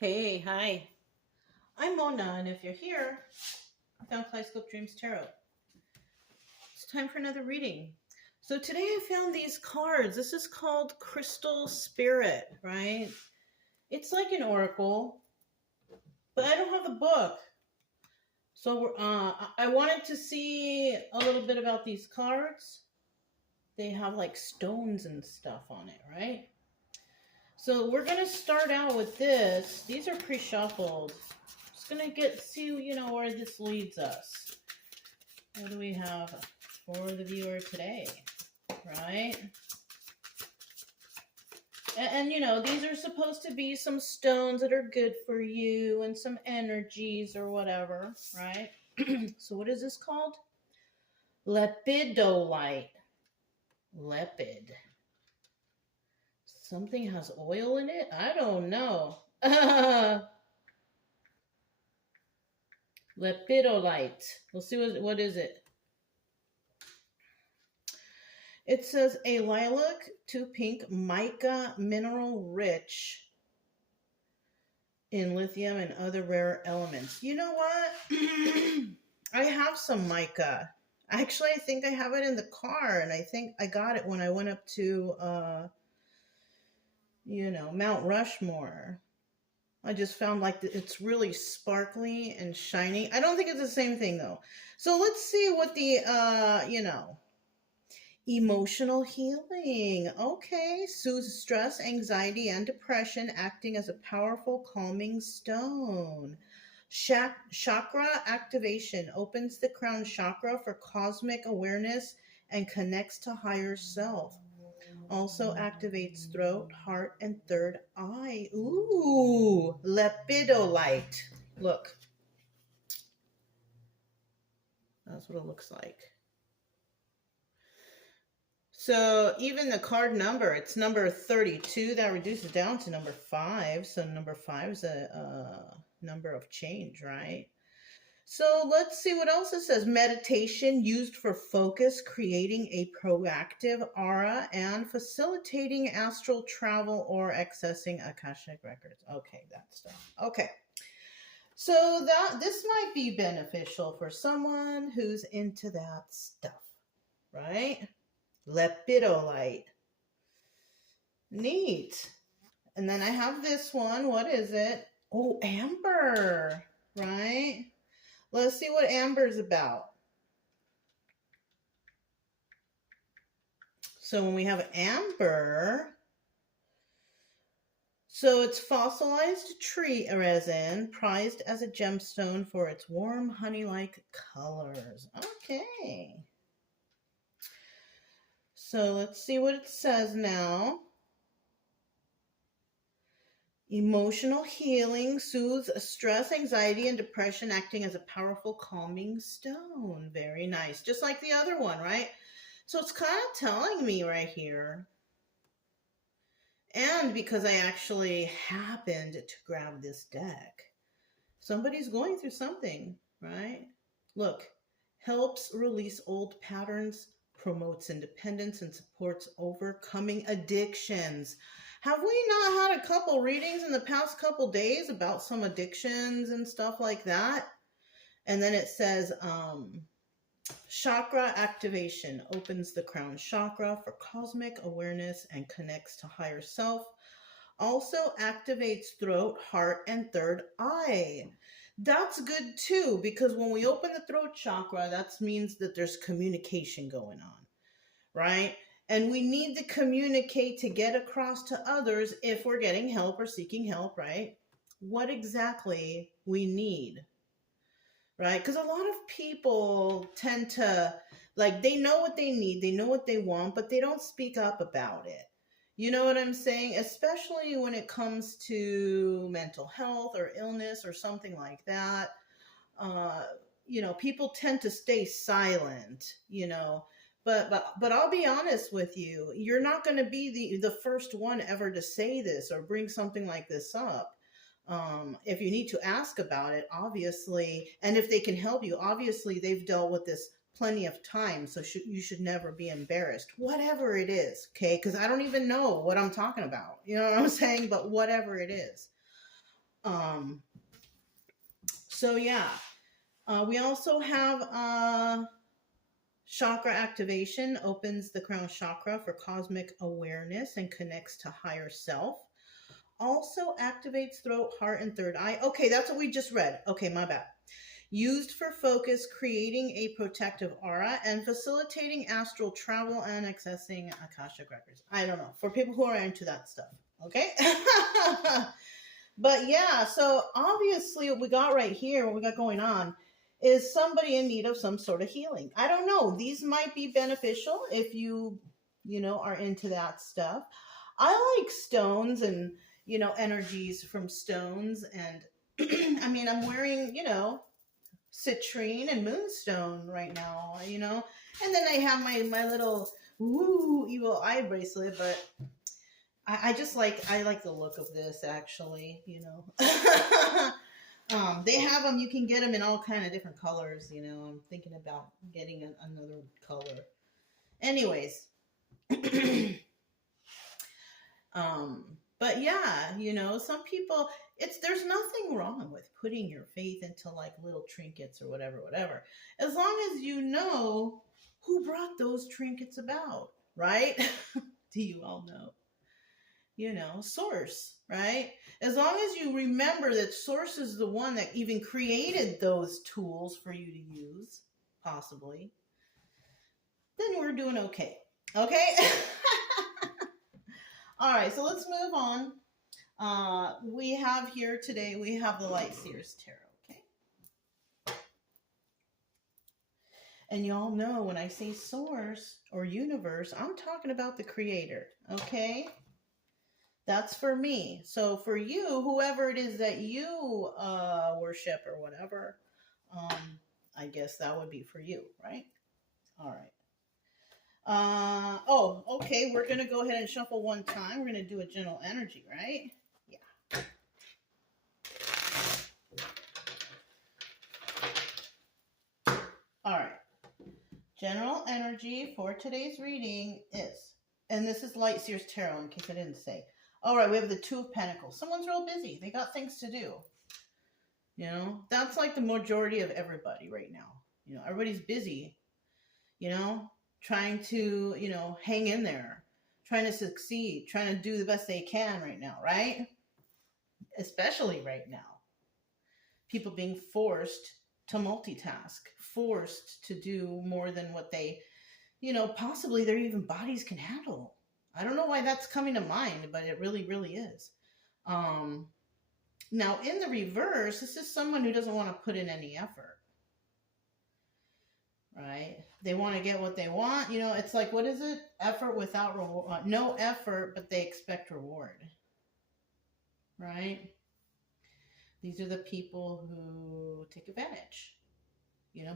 Hey, hi. I'm Mona, and if you're here, I found Kaleidoscope Dreams Tarot. It's time for another reading. So today I found these cards. This is called Crystal Spirit, right? It's like an oracle, but I don't have the book. So I wanted to see a little bit about these cards. They have like stones and stuff on it, right? So we're going to start out with this. These are pre-shuffled. Just going to see where this leads us. What do we have for the viewer today, right? And these are supposed to be some stones that are good for you and some energies or whatever, right? So what is this called? Lepidolite. Lepid. Something has oil in it? I don't know. Lepidolite. We'll see what is it. It says a lilac to pink mica mineral rich in lithium and other rare elements. You know what? I have some mica. Actually, I think I have it in the car, and I think I got it when I went up to, Mount Rushmore. I just found like it's really sparkly and shiny. I don't think it's the same thing though. So let's see what the, emotional healing. Okay. Soothes stress, anxiety, and depression, acting as a powerful calming stone. Chakra activation opens the crown chakra for cosmic awareness and connects to higher self. Also activates throat, heart, and third eye. Ooh, lepidolite. Look. That's what it looks like. So even the card number, it's number 32. That reduces down to number 5. So number 5 is a number of change, right? So let's see what else it says. Meditation used for focus, creating a proactive aura, and facilitating astral travel or accessing Akashic records. Okay, that stuff. Okay. So this might be beneficial for someone who's into that stuff, right? Lepidolite. Neat. And then I have this one. What is it? Oh, amber, right? Let's see what amber is about. So when we have amber, so it's fossilized tree resin, prized as a gemstone for its warm honey-like colors. Okay. So let's see what it says now. Emotional healing soothes stress, anxiety, and depression, acting as a powerful calming stone. Very nice. Just like the other one, right? So it's kind of telling me right here. And because I actually happened to grab this deck, somebody's going through something, right? Look, helps release old patterns, promotes independence, and supports overcoming addictions. Have we not had a couple readings in the past couple days about some addictions and stuff like that? And then it says, chakra activation opens the crown chakra for cosmic awareness and connects to higher self. Also activates throat, heart, and third eye. That's good too, because when we open the throat chakra, that means that there's communication going on, right? And we need to communicate to get across to others if we're getting help or seeking help, right? What exactly we need, right? Because a lot of people tend to, like, they know what they need, they know what they want, but they don't speak up about it. You know what I'm saying? Especially when it comes to mental health or illness or something like that. Uh, people tend to stay silent, but I'll be honest with you. You're not going to be the first one ever to say this or bring something like this up. If you need to ask about it, obviously, and if they can help you, obviously they've dealt with this plenty of time, so you should never be embarrassed, whatever it is, okay? Because I don't even know what I'm talking about, you know what I'm saying? But whatever it is. Um, so yeah, we also have chakra activation, opens the crown chakra for cosmic awareness and connects to higher self. Also activates throat, heart, and third eye. Okay, that's what we just read. Okay, my bad. Used for focus, creating a protective aura, and facilitating astral travel and accessing Akashic records. I don't know. For people who are into that stuff. Okay? But yeah, so obviously what we got right here, what we got going on, is somebody in need of some sort of healing. I don't know. These might be beneficial if you are into that stuff. I like stones and, energies from stones. And I mean, I'm wearing, citrine and moonstone right now, and then I have my little evil eye bracelet, but I just I like the look of this actually, they have them, you can get them in all kind of different colors, I'm thinking about getting another color. Anyways, but yeah, some people, there's nothing wrong with putting your faith into like little trinkets or whatever, as long as you know who brought those trinkets about, right? Do you all know? Source, right? As long as you remember that Source is the one that even created those tools for you to use, possibly, then we're doing okay. Okay? All right, so let's move on. We have here today, we have the Light Seers Tarot, okay? And y'all know when I say source or universe, I'm talking about the creator, okay? That's for me. So for you, whoever it is that you worship or whatever, I guess that would be for you, right? All right. Oh, okay. We're going to go ahead and shuffle one time. We're going to do a general energy, right? Yeah. All right. General energy for today's reading is, and this is Light Seers Tarot in case I didn't say. All right, we have the Two of Pentacles. Someone's real busy. They got things to do. That's like the majority of everybody right now. Everybody's busy, trying to, hang in there, trying to succeed, trying to do the best they can right now, right? Especially right now. People being forced to multitask, forced to do more than what they, possibly their even bodies can handle. I don't know why that's coming to mind, but it really, really is. Now, in the reverse, this is someone who doesn't want to put in any effort, right? They want to get what they want. It's like, what is it? Effort without reward. No effort, but they expect reward, right? These are the people who take advantage,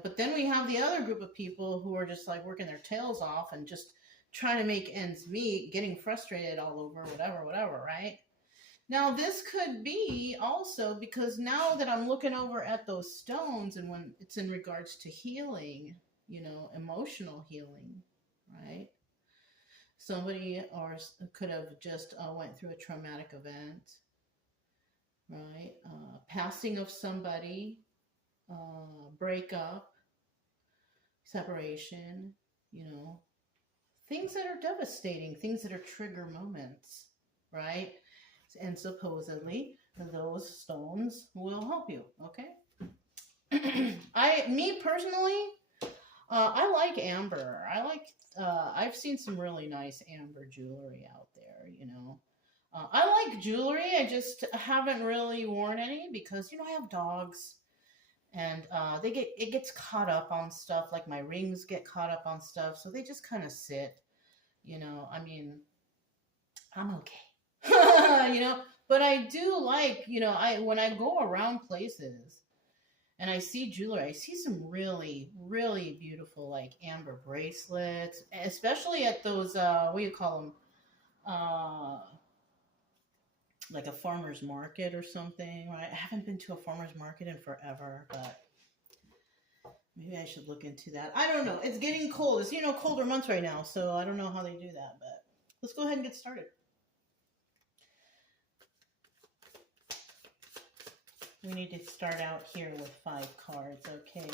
But then we have the other group of people who are just like working their tails off and just trying to make ends meet, getting frustrated all over, whatever, right? Now, this could be also because now that I'm looking over at those stones and when it's in regards to healing, emotional healing, right? Somebody could have just went through a traumatic event, right? Passing of somebody, breakup, separation, things that are devastating, things that are trigger moments, right? And supposedly those stones will help you, okay? Me personally, I like amber. I've seen some really nice amber jewelry out there, I like jewelry. I just haven't really worn any because, I have dogs and it gets caught up on stuff. Like my rings get caught up on stuff. So they just kind of sit, I mean, I'm okay. But I do like, when I go around places and I see jewelry, I see some really, really beautiful, like amber bracelets, especially at those, what do you call them? Like a farmer's market or something, right? I haven't been to a farmer's market in forever, but maybe I should look into that. I don't know. It's getting cold. It's, colder months right now, so I don't know how they do that, but let's go ahead and get started. We need to start out here with 5 cards, okay?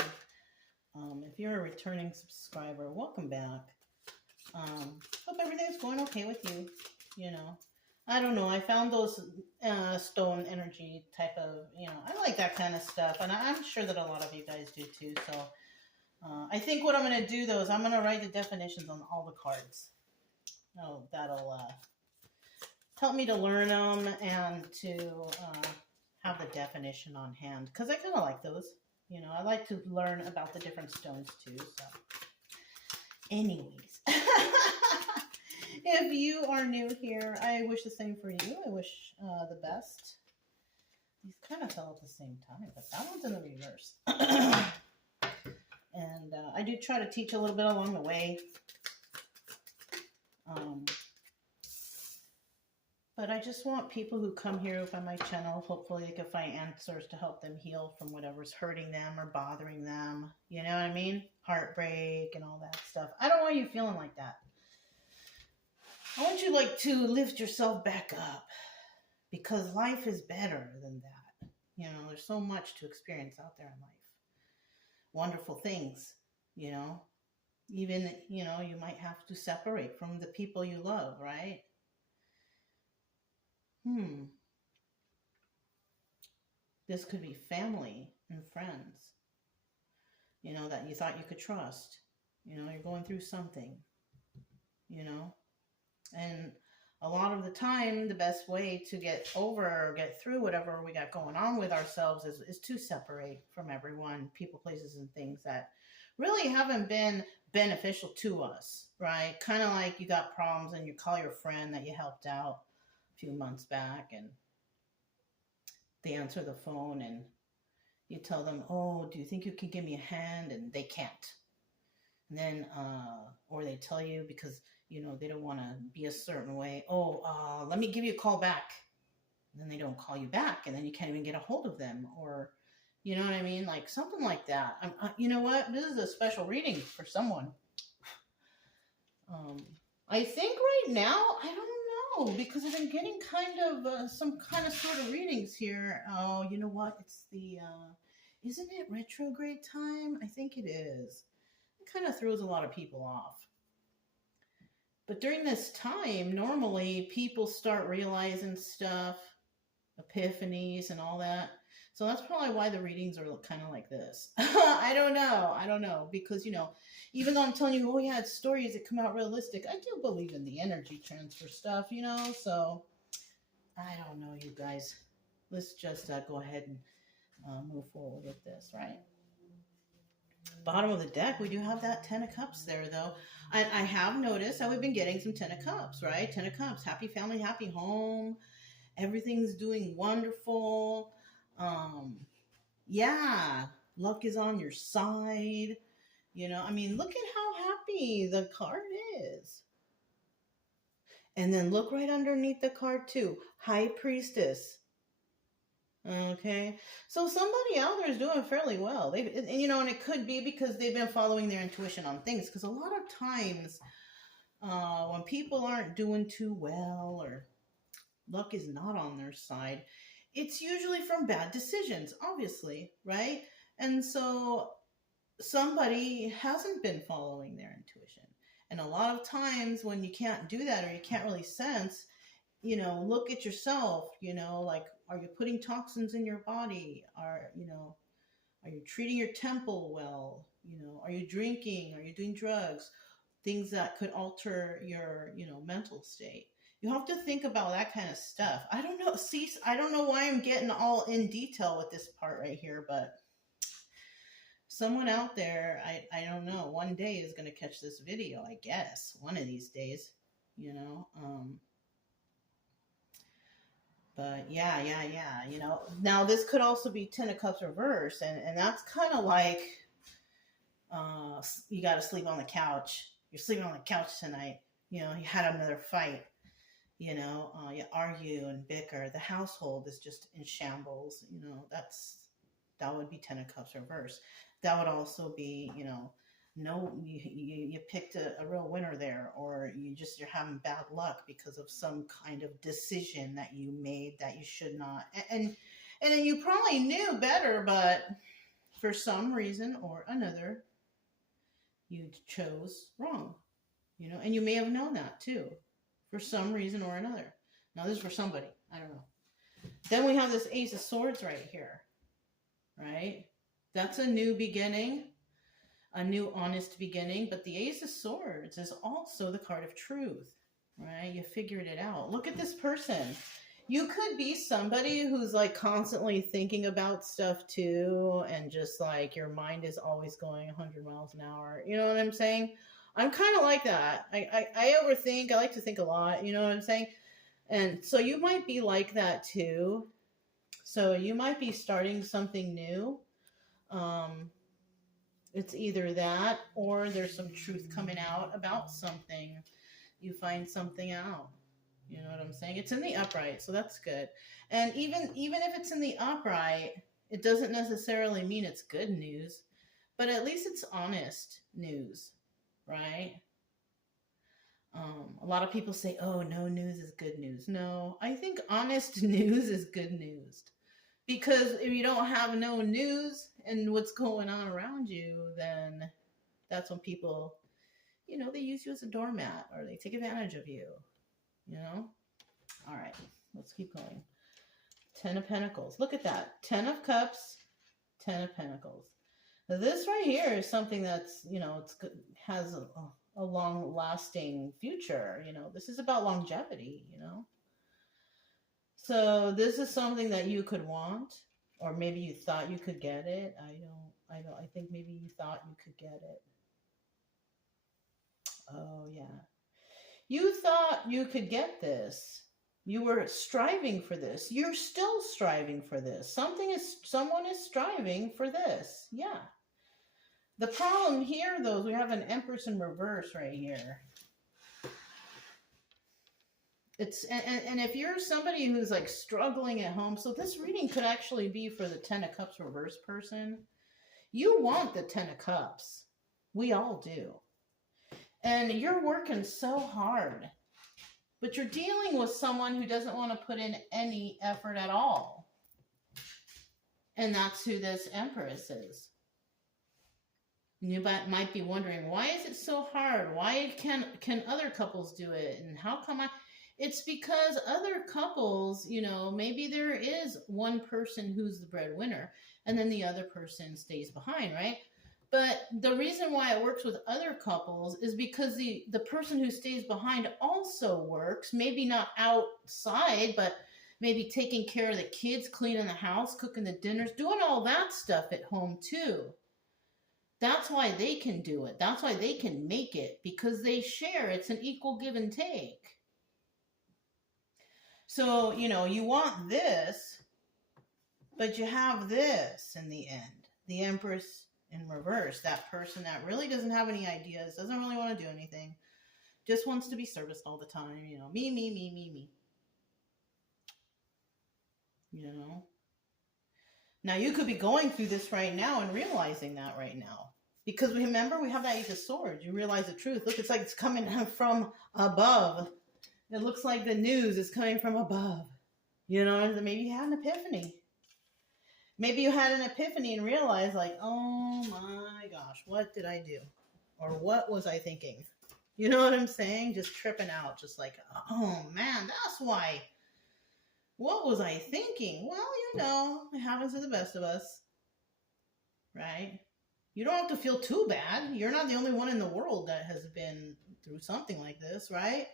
If you're a returning subscriber, welcome back. Hope everything's going okay with you, you know. I don't know, I found those stone energy type of, you know, I like that kind of stuff, and I'm sure that a lot of you guys do too, so I think what I'm going to do, though, is I'm going to write the definitions on all the cards. Oh, that'll help me to learn them and to have the definition on hand, because I kind of like those. You know, I like to learn about the different stones too. So, anyways, if you are new here, I wish the same for you. I wish the best. These kind of fell at the same time, but that one's in the reverse. And I do try to teach a little bit along the way. But I just want people who come here on my channel, hopefully they can find answers to help them heal from whatever's hurting them or bothering them. You know what I mean? Heartbreak and all that stuff. I don't want you feeling like that. I want you to lift yourself back up, because life is better than that. You know, there's so much to experience out there in life. Wonderful things, you know. Even, you know, you might have to separate from the people you love, right? This could be family and friends, you know, that you thought you could trust. You know, you're going through something, you know. And a lot of the time, the best way to get over or get through whatever we got going on with ourselves is to separate from everyone, people, places, and things that really haven't been beneficial to us, right? Kind of like you got problems and you call your friend that you helped out a few months back, and they answer the phone and you tell them, oh, do you think you can give me a hand? And they can't. And then, or they tell you because, you know, they don't want to be a certain way. Oh, let me give you a call back. And then they don't call you back, and then you can't even get a hold of them. Or, you know what I mean? Like something like that. You know what? This is a special reading for someone. I think right now, I don't know, because I've been getting kind of some kind of sort of readings here. Oh, you know what? It's the, isn't it retrograde time? I think it is. It kind of throws a lot of people off. But during this time, normally people start realizing stuff, epiphanies and all that. So that's probably why the readings are kind of like this. I don't know. Because, you know, even though I'm telling you, oh yeah, it's stories that come out realistic, I do believe in the energy transfer stuff, you know. So I don't know, you guys. Let's just go ahead and move forward with this, right? Bottom of the deck, we do have that 10 of Cups there, though. I have noticed that we've been getting some 10 of Cups, right? 10 of Cups, happy family, happy home. Everything's doing wonderful. Yeah, luck is on your side. You know, I mean, look at how happy the card is. And then look right underneath the card, too. High Priestess. Okay, so somebody out there is doing fairly well. And you know, and it could be because they've been following their intuition on things. Because a lot of times, when people aren't doing too well or luck is not on their side, it's usually from bad decisions, obviously, right? And so somebody hasn't been following their intuition. And a lot of times when you can't do that or you can't really sense, you know, look at yourself, you know, like, are you putting toxins in your body? Are you treating your temple well? You know, are you drinking? Are you doing drugs? Things that could alter your, you know, mental state. You have to think about that kind of stuff. I don't know. See, I don't know why I'm getting all in detail with this part right here, but someone out there, I don't know, one day is going to catch this video, I guess. One of these days, you know. But yeah, you know. Now, this could also be 10 of Cups reverse, and that's kind of like you got to sleep on the couch. You're sleeping on the couch tonight. You know, you had another fight. You know, you argue and bicker. The household is just in shambles. You know, that would be 10 of Cups reverse. That would also be, you know, no, you picked a real winner there, or you're having bad luck because of some kind of decision that you made that you should not. And And then you probably knew better, but for some reason or another, you chose wrong. And you may have known that too, for some reason or another. Now, this is for somebody. I don't know. Then we have this Ace of Swords right here, right? That's a new beginning, a new honest beginning. But the Ace of Swords is also the card of truth, right? You figured it out. Look at this person. You could be somebody who's like constantly thinking about stuff too, and just like your mind is always going 100 miles an hour. You know what I'm saying? I'm kind of like that. I overthink. I like to think a lot. You know what I'm saying? And so you might be like that too. So you might be starting something new. It's either that or there's some truth coming out about something. You find something out. You know what I'm saying? It's in the upright, so that's good. And even if it's in the upright, it doesn't necessarily mean it's good news, but at least it's honest news, right? A lot of people say, oh, no news is good news. No, I think honest news is good news. Because if you don't have no news and what's going on around you, then that's when people, they use you as a doormat or they take advantage of you. All right, let's keep going. 10 of Pentacles. Look at that. 10 of Cups, 10 of Pentacles. Now, this right here is something that's, has a long-lasting future. This is about longevity, So this is something that you could want, or maybe you thought you could get it. I think maybe you thought you could get it. Oh, yeah. You thought you could get this. You were striving for this. You're still striving for this. Someone is striving for this. Yeah. The problem here, though, is we have an Empress in reverse right here. And if you're somebody who's like struggling at home, so this reading could actually be for the 10 of Cups reverse person. You want the 10 of Cups. We all do. And you're working so hard, but you're dealing with someone who doesn't want to put in any effort at all. And that's who this Empress is. You might be wondering, why is it so hard? Why can other couples do it? And how come It's because other couples, maybe there is one person who's the breadwinner and then the other person stays behind, right? But the reason why it works with other couples is because the person who stays behind also works, maybe not outside, but maybe taking care of the kids, cleaning the house, cooking the dinners, doing all that stuff at home too. That's why they can do it. That's why they can make it, because they share. It's an equal give and take. So, you want this, but you have this in the end. The Empress in reverse, that person that really doesn't have any ideas, doesn't really want to do anything, just wants to be serviced all the time, me. Now you could be going through this right now and realizing that right now, because remember we have that Ace of Swords. You realize the truth. Look, it's like it's coming from above. It looks like the news is coming from above. Maybe you had an epiphany. Maybe you had an epiphany and realized, like, oh my gosh, what did I do? Or what was I thinking? You know what I'm saying? Just tripping out. Just like, oh man, that's why. What was I thinking? Well, it happens to the best of us. Right? You don't have to feel too bad. You're not the only one in the world that has been through something like this, right?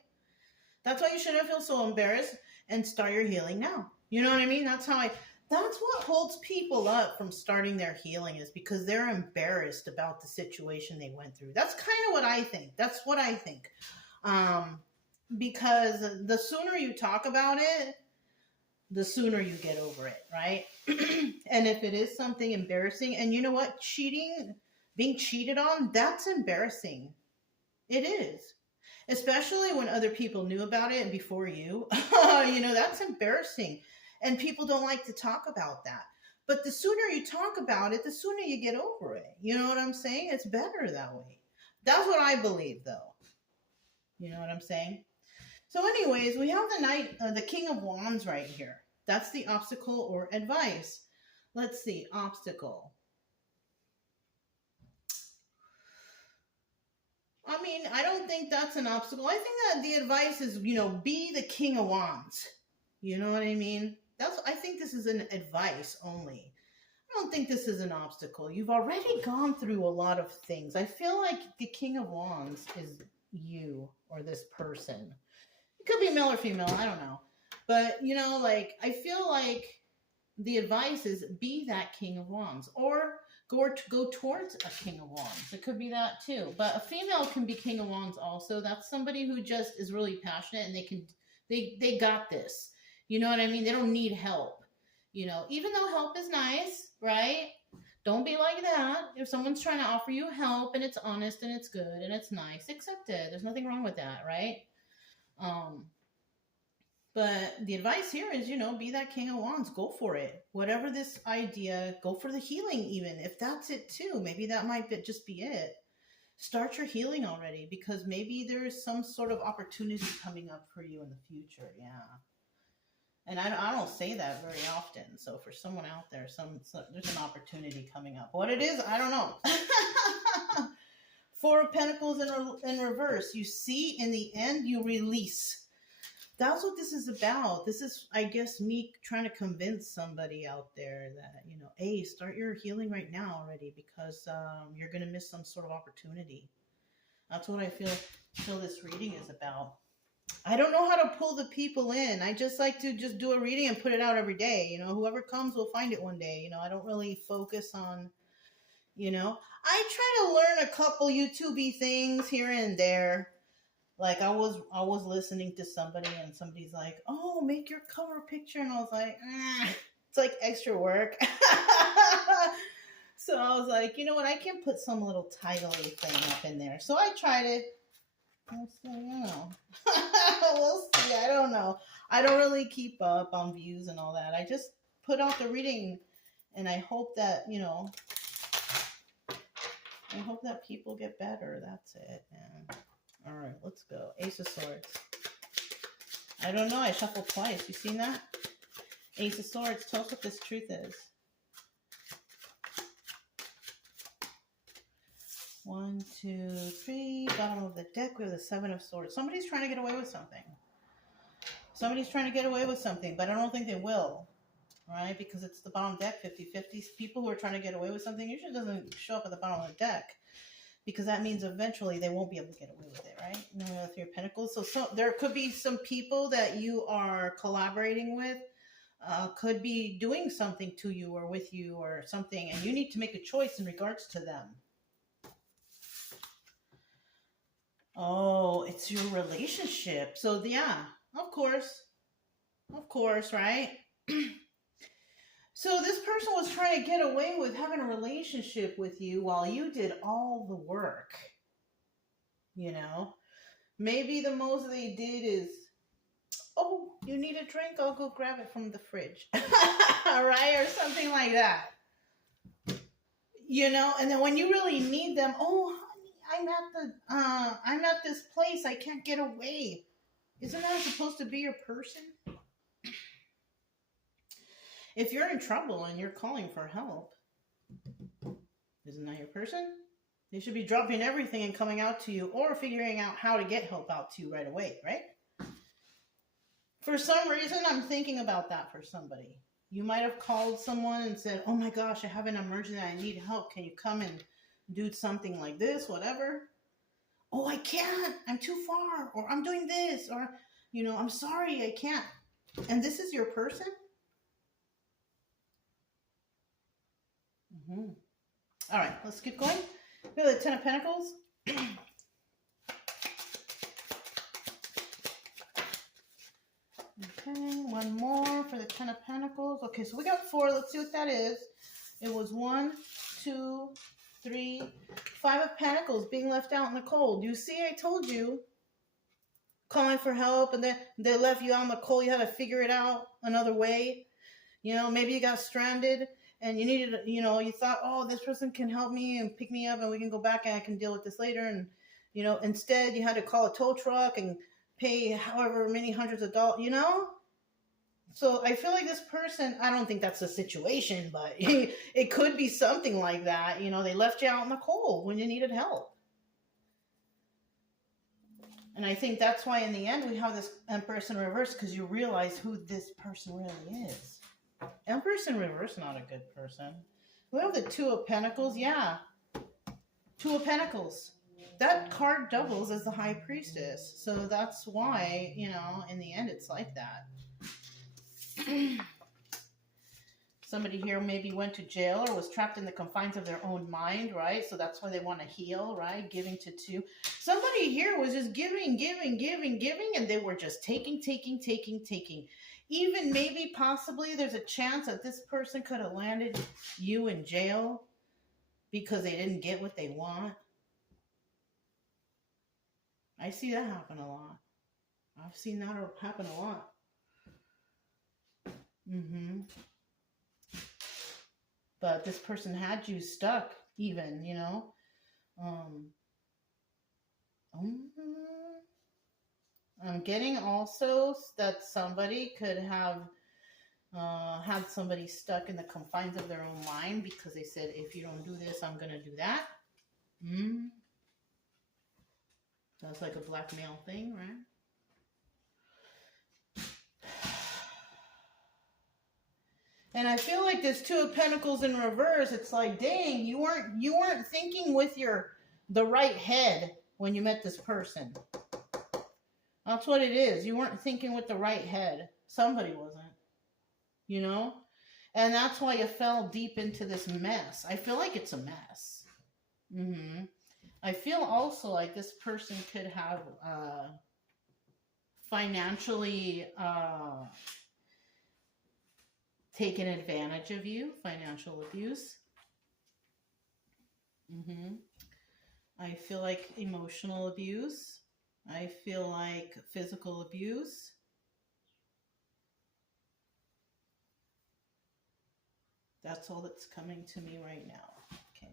That's why you shouldn't feel so embarrassed and start your healing now. You know what I mean? That's what holds people up from starting their healing, is because they're embarrassed about the situation they went through. That's kind of what I think. That's what I think. Because the sooner you talk about it, the sooner you get over it, right? And if it is something embarrassing, and you know what? Being cheated on, that's embarrassing. It is. Especially when other people knew about it and before you. That's embarrassing. And people don't like to talk about that. But the sooner you talk about it, the sooner you get over it. You know what I'm saying? It's better that way. That's what I believe, though. You know what I'm saying? So anyways, we have the King of Wands right here. That's the obstacle or advice. Let's see, obstacle. I mean, I don't think that's an obstacle. I think that the advice is, be the king of wands. You know what I mean? I think this is an advice only. I don't think this is an obstacle. You've already gone through a lot of things. I feel like the king of wands is you or this person. It could be male or female, I don't know. But, I feel like the advice is be that king of wands or go towards a king of wands. It could be that too. But a female can be king of wands also. That's somebody who just is really passionate and they got this. You know what I mean? They don't need help. Even though help is nice, right? Don't be like that. If someone's trying to offer you help and it's honest and it's good and it's nice, accept it. There's nothing wrong with that, right? But the advice here is, be that king of wands. Go for it. Whatever this idea, go for the healing even. If that's it too, maybe that might just be it. Start your healing already because maybe there's some sort of opportunity coming up for you in the future. Yeah. And I don't say that very often. So for someone out there, there's an opportunity coming up. What it is, I don't know. Four of Pentacles in reverse. You see, in the end, you release. That's what this is about. This is, I guess, me trying to convince somebody out there that, hey, start your healing right now already because you're going to miss some sort of opportunity. That's what I feel this reading is about. I don't know how to pull the people in. I just like to just do a reading and put it out every day. Whoever comes will find it one day. I don't really focus on, I try to learn a couple YouTube things here and there. Like I was listening to somebody and somebody's like, oh, make your cover picture. And I was like, it's like extra work. So I was like, you know what? I can put some little title thing up in there. So I tried it. We'll see. I don't know. I don't really keep up on views and all that. I just put out the reading and I hope that, I hope that people get better. That's it. And all right, let's go. Ace of Swords. I don't know. I shuffled twice. You seen that? Ace of Swords. Tell us what this truth is. 1, 2, 3. Bottom of the deck, we have the Seven of Swords. Somebody's trying to get away with something. Somebody's trying to get away with something, but I don't think they will. Right? Because it's the bottom deck, 50-50. People who are trying to get away with something usually doesn't show up at the bottom of the deck. Because that means eventually they won't be able to get away with it, right? And then with your Pentacles. So there could be some people that you are collaborating with, could be doing something to you or with you or something, and you need to make a choice in regards to them. Oh, it's your relationship. So yeah, of course, right? So this person was trying to get away with having a relationship with you while you did all the work. Maybe the most they did is, oh, you need a drink? I'll go grab it from the fridge. Right? Or something like that. And then when you really need them, oh, honey, I'm at this place. I can't get away. Isn't that supposed to be your person? If you're in trouble and you're calling for help, isn't that your person? They should be dropping everything and coming out to you or figuring out how to get help out to you right away, right? For some reason, I'm thinking about that for somebody. You might have called someone and said, oh my gosh, I have an emergency. I need help. Can you come and do something like this, whatever? Oh, I can't. I'm too far. Or I'm doing this. Or, I'm sorry, I can't. And this is your person? Mm-hmm. All right, let's keep going. We have the Ten of Pentacles. Okay, one more for the Ten of Pentacles. Okay, so we got 4. Let's see what that is. It was 1, 2, 3, 5 of Pentacles being left out in the cold. You see, I told you. Calling for help, and then they left you out in the cold. You had to figure it out another way. Maybe you got stranded. And you needed, you thought, oh, this person can help me and pick me up and we can go back and I can deal with this later. And, instead you had to call a tow truck and pay however many hundreds of dollars, So I feel like this person, I don't think that's the situation, but it could be something like that. You know, they left you out in the cold when you needed help. And I think that's why in the end we have this Empress in reverse, because you realize who this person really is. Empress in reverse, not a good person. We have the Two of Pentacles. Yeah. Two of Pentacles. That card doubles as the High Priestess. So that's why, you know, in the end it's like that. Somebody here maybe went to jail or was trapped in the confines of their own mind, right? So that's why they want to heal, right? Giving to two. Somebody here was just giving, and they were just taking. Even maybe possibly there's a chance that this person could have landed you in jail because they didn't get what they want. I see that happen a lot. I've seen that happen a lot. But this person had you stuck, even, you know. I'm getting also that somebody could have had somebody stuck in the confines of their own mind because they said, if you don't do this, I'm going to do that. That's like a blackmail thing, right? And I feel like this Two of Pentacles in reverse, it's like, dang, you weren't thinking with the right head when you met this person. That's what it is. You weren't thinking with the right head. Somebody wasn't. You know? And that's why you fell deep into this mess. I feel like it's a mess. I feel also like this person could have financially taken advantage of you, financial abuse. I feel like emotional abuse. I feel like physical abuse. That's all that's coming to me right now. Okay.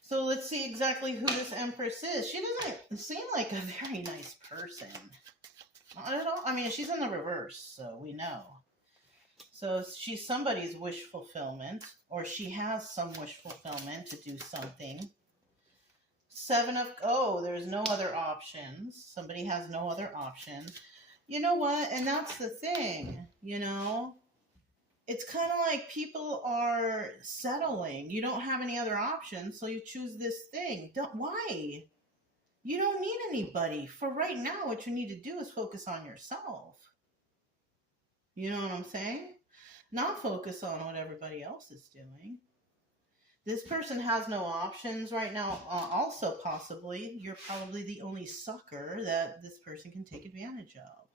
So let's see exactly who this Empress is. She doesn't seem like a very nice person. Not at all. I mean, she's in the reverse, so we know. So she's somebody's wish fulfillment, or she has some wish fulfillment to do something. Seven of, there's no other options. Somebody has no other option. You know what? And that's the thing, you know? It's kind of like people are settling. You don't have any other options, so you choose this thing. Why? You don't need anybody. For right now, what you need to do is focus on yourself. You know what I'm saying? Not focus on what everybody else is doing. This person has no options right now. Also, possibly, you're probably the only sucker that this person can take advantage of.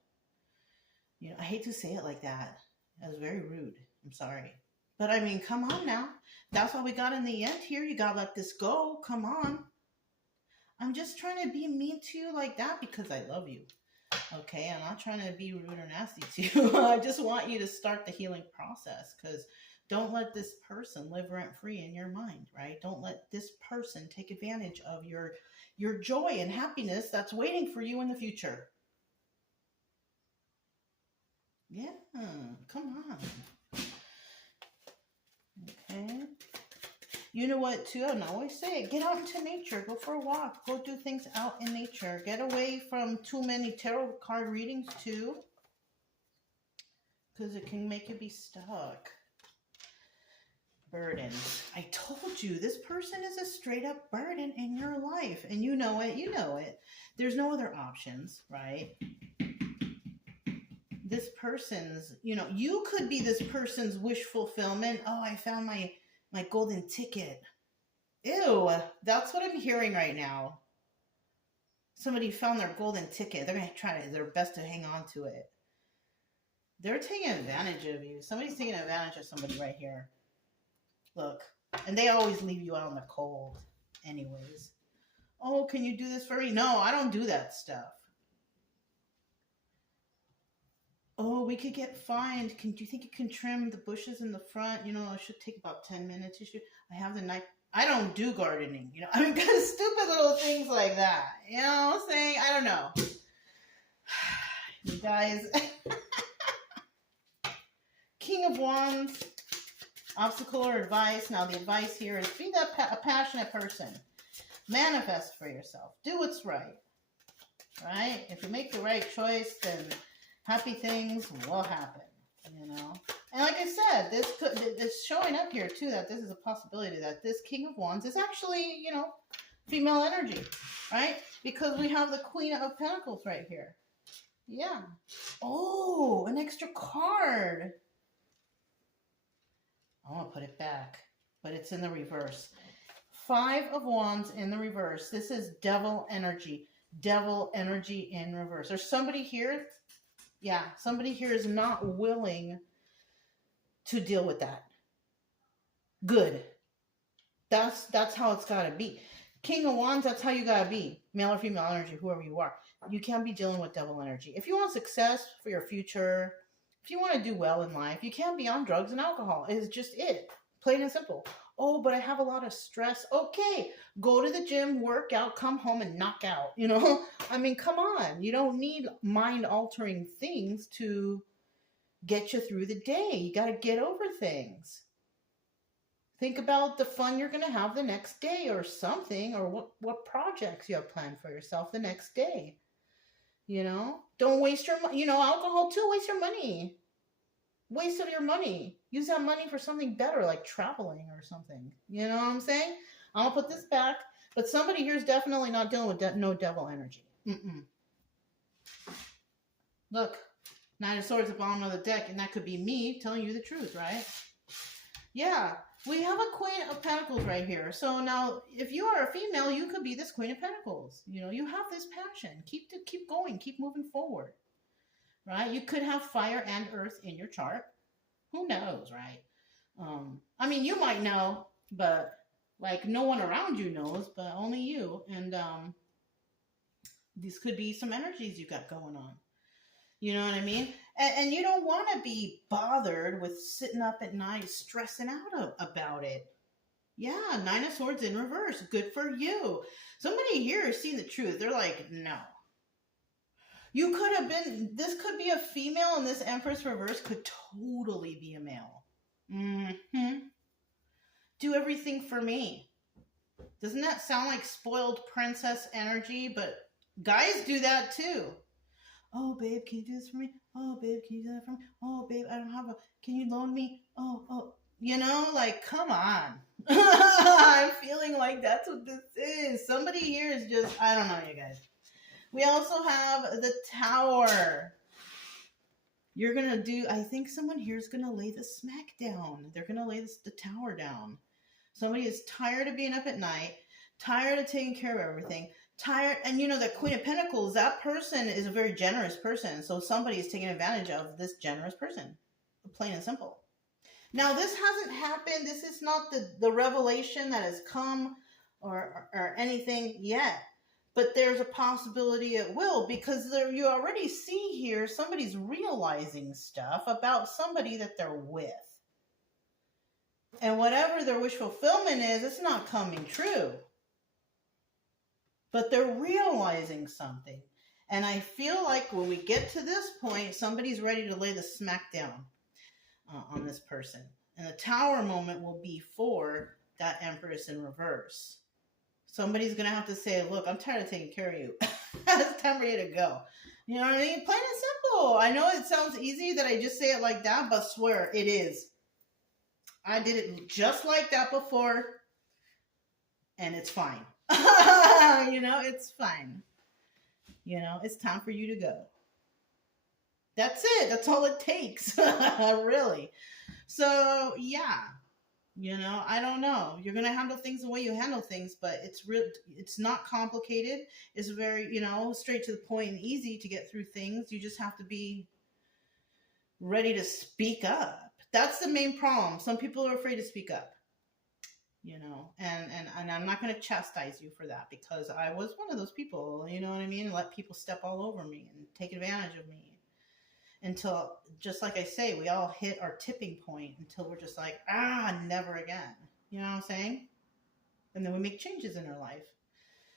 You know, I hate to say it like that. That was very rude. I'm sorry. But I mean, come on now. That's what we got in the end here. You got to let this go. Come on. I'm just trying to be mean to you like that because I love you. Okay, I'm not trying to be rude or nasty to you. I just want you to start the healing process, because don't let this person live rent-free in your mind, right? Don't let this person take advantage of your joy and happiness that's waiting for you in the future. Yeah, come on. Okay. You know what, too? And I always say it. Get out into nature. Go for a walk. Go do things out in nature. Get away from too many tarot card readings, too, because it can make you be stuck. Burdens. I told you, this person is a straight up burden in your life. And you know it. You know it. There's no other options, right? This person's, you know, you could be this person's wish fulfillment. Oh, I found my golden ticket. Ew, that's what I'm hearing right now. Somebody found their golden ticket. They're going to try their best to hang on to it. They're taking advantage of you. Somebody's taking advantage of somebody right here. Look, and they always leave you out in the cold anyways. Oh, can you do this for me? No, I don't do that stuff. Oh, we could get fined. Do you think you can trim the bushes in the front? You know, it should take about 10 minutes. I have the knife. I don't do gardening. You know, I mean, kind of stupid little things like that. You know what I'm saying? I don't know. You guys. King of Wands, obstacle or advice. Now the advice here is be a passionate person. Manifest for yourself. Do what's right. Right? If you make the right choice, then happy things will happen. You know? And like I said, it's showing up here too that this is a possibility that this King of Wands is actually, you know, female energy. Right? Because we have the Queen of Pentacles right here. Yeah. Oh, an extra card. I want to put it back, but it's in the reverse. 5 of Wands in the reverse. This is devil energy. Devil energy in reverse. There's somebody here. Yeah, somebody here is not willing to deal with that. Good. That's how it's got to be. King of Wands, that's how you got to be. Male or female energy, whoever you are. You can't be dealing with devil energy. If you want success for your future, if you want to do well in life, you can't be on drugs and alcohol. It's just it. Plain and simple. Oh, but I have a lot of stress. Okay, go to the gym, work out, come home and knock out. You know, I mean, come on. You don't need mind-altering things to get you through the day. You got to get over things. Think about the fun you're going to have the next day or something, or what projects you have planned for yourself the next day. You know, don't waste your money. You know, alcohol too, waste your money. Waste of your money. Use that money for something better, like traveling or something. You know what I'm saying? I'm going to put this back. But somebody here is definitely not dealing with no devil energy. Look, Nine of Swords at the bottom of the deck, and that could be me telling you the truth, right? Yeah, we have a Queen of Pentacles right here. So now, if you are a female, you could be this Queen of Pentacles. You know, you have this passion. Keep going. Keep moving forward. Right? You could have fire and earth in your chart. Who knows, right? I mean, you might know, but like no one around you knows, but only you. And these could be some energies you got going on. You know what I mean? And you don't want to be bothered with sitting up at night stressing out about it. Yeah, Nine of Swords in reverse. Good for you. Somebody here has seen the truth. They're like, no. You could have been, this could be a female, and this Empress reverse could totally be a male. Do everything for me. Doesn't that sound like spoiled princess energy? But guys do that too. Oh, babe, can you do this for me? Oh, babe, can you do that for me? Oh, babe, I don't have can you loan me? Oh. You know, like, come on. I'm feeling like that's what this is. Somebody here is just, I don't know, you guys. We also have the Tower. You're going to do, I think someone here is going to lay the smack down. They're going to lay the Tower down. Somebody is tired of being up at night, tired of taking care of everything, tired. And you know, the Queen of Pentacles, that person is a very generous person. So somebody is taking advantage of this generous person. Plain and simple. Now, this hasn't happened. This is not the revelation that has come or anything yet. But there's a possibility it will, because you already see here somebody's realizing stuff about somebody that they're with. And whatever their wish fulfillment is, it's not coming true. But they're realizing something. And I feel like when we get to this point, somebody's ready to lay the smack down on this person. And the Tower moment will be for that Empress in reverse. Somebody's going to have to say, look, I'm tired of taking care of you. It's time for you to go. You know what I mean? Plain and simple. I know it sounds easy that I just say it like that, but swear, it is. I did it just like that before, and it's fine. You know, it's fine. You know, it's time for you to go. That's it. That's all it takes. Really. So, yeah. You know, I don't know. You're going to handle things the way you handle things, but it's not complicated. It's very, you know, straight to the point and easy to get through things. You just have to be ready to speak up. That's the main problem. Some people are afraid to speak up, you know, and I'm not going to chastise you for that, because I was one of those people, you know what I mean? Let people step all over me and take advantage of me. Until, just like I say, we all hit our tipping point until we're just like, never again. You know what I'm saying? And then we make changes in our life.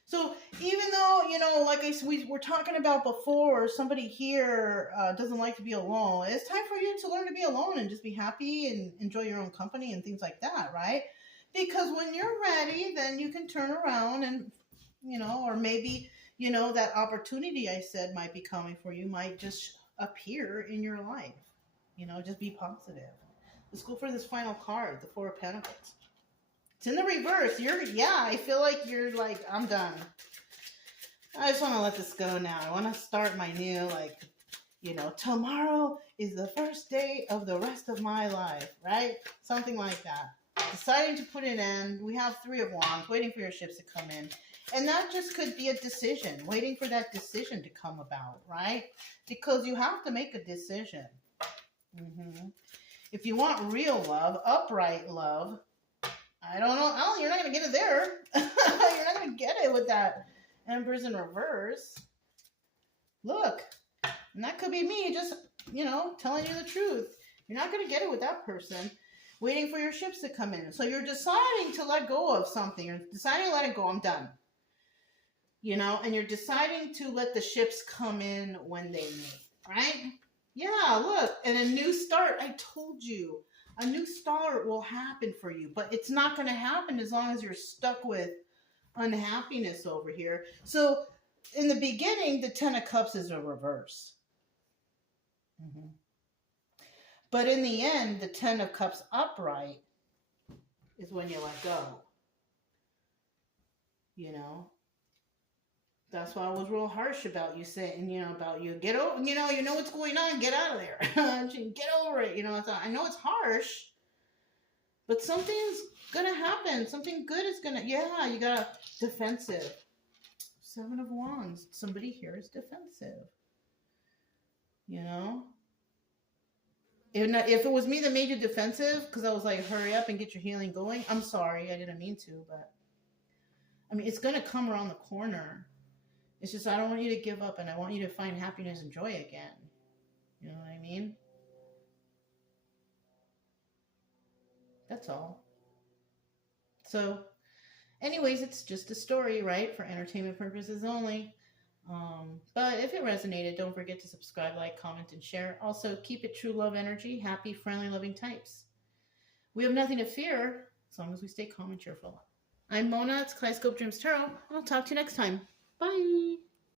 So even though, like we were talking about before, somebody here doesn't like to be alone, it's time for you to learn to be alone and just be happy and enjoy your own company and things like that, right? Because when you're ready, then you can turn around and, or maybe, that opportunity I said might be coming for you might just appear in your life. Just be positive. Let's go for this final card, the Four of Pentacles. It's in the reverse. I feel like you're like, I'm done. I just want to let this go now. I want to start my new, tomorrow is the first day of the rest of my life, right? Something like that. Deciding to put an end. We have Three of Wands, waiting for your ships to come in. And that just could be a decision, waiting for that decision to come about, right? Because you have to make a decision. If you want real love, upright love, I don't know. Oh, you're not going to get it there. You're not going to get it with that Empress in reverse. Look, and that could be me just, telling you the truth. You're not going to get it with that person. Waiting for your ships to come in. So you're deciding to let go of something. You're deciding to let it go. I'm done. And you're deciding to let the ships come in when they may, right? Yeah, look, and a new start. I told you. A new start will happen for you, but it's not going to happen as long as you're stuck with unhappiness over here. So in the beginning, the Ten of Cups is a reverse. But in the end, the Ten of Cups upright is when you let go. That's why I was real harsh about you saying, about you get over, you know what's going on, get out of there. Get over it. I know it's harsh, but something's going to happen. Something good is going to, you got defensive. Seven of Wands. Somebody here is defensive. If it was me that made you defensive, because I was like, hurry up and get your healing going, I'm sorry, I didn't mean to, but it's going to come around the corner. It's just, I don't want you to give up, and I want you to find happiness and joy again. You know what I mean? That's all. So, anyways, it's just a story, right? For entertainment purposes only. But if it resonated, don't forget to subscribe, like, comment, and share. Also, keep it true love energy. Happy, friendly, loving types. We have nothing to fear as long as we stay calm and cheerful. I'm Mona. It's Kaleidoscope Dreams Tarot. I'll talk to you next time. Bye.